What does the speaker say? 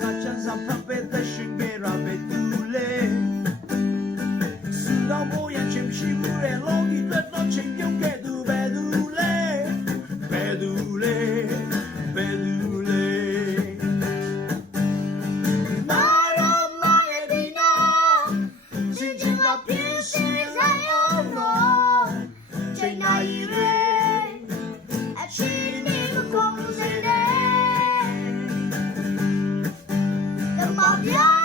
ကချမ်းသာဖပ်ပဲသက်ရှင်ခဲ့ရပဲသူလေစူတော့မိုးရချင်းရှိမှုရဲ့လောကီသက်တော့ချိန်ပြုံးခဲ့သူပဲသူလေပဲသူလေပဲသူလေမာရောမာရဲ့ဒီနော်စင်ချင်ကပြင်းစီဆိုင်အောင်တော့ချိန်နိုင်လေအချင်းနေကိုစေတဲ့ Mafia!